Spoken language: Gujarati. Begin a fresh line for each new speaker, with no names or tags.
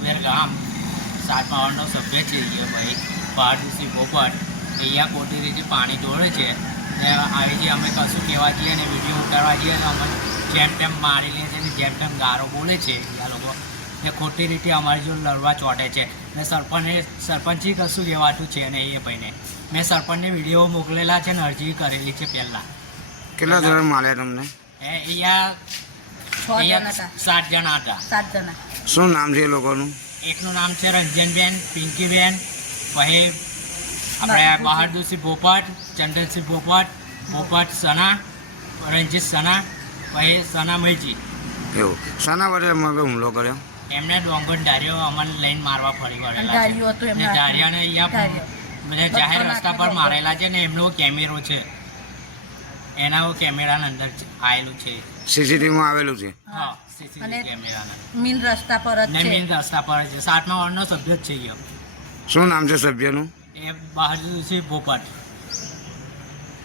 કુબેર ગામ 7મા વાર્ડનો સભ્ય છે એ ભાઈ બહાદુરસિંહ પોપટ અહીંયા ખોટી રીતે પાણી ઢોળે છે ને આવી જે અમે કશું કહેવા જઈએ ને વિડીયો ઉતારવા જઈએ ને અમે જેમ તેમ મારી લે છે ને જેમ તેમ ગારો બોલે છે આ લોકો ને ખોટી રીતે અમારી જો લડવા ચોંટે છે ને સરપંચી કશું કહેવાતું છે ને એ ભાઈને મેં સરપંચને વિડીયો મોકલેલા છે ને અરજી કરેલી છે પહેલાં.
કેટલા જણા માર્યા તમને?
અહીંયા 7 જણા હતા.
7 જણા.
શું નામ છે એ લોકોનું?
એકનું નામ છે રંજનબેન, પિંકીબેન, પછી આપણે બહાદુરસિંહ પોપટ, ચંદનસિંહ પોપટ સના, રંજીત સના, પછી સના મૈજી.
એવું શાના વડે અમે હુમલો કર્યો?
એમને ડોંગર ધાર્યો અમને લઈને મારવા ફરી વળેલા છે ને ધાર્યાને અહીંયા બધા જાહેર રસ્તા પર મારેલા છે ને એમનો કેમેરો છે એના કેમેરાના અંદર આવેલું છે.
સીસીટીવીમાં આવેલું છે?
હા, સીસીટીવી કેમેરાના
મીન રસ્તા પર જ છે.
મેઇન રસ્તા પર છે. 7મા વાર્ડનો સભ્ય જ છે.
શું નામ છે સભ્યનું?
એ બહાદુરસિંહ પોપટ.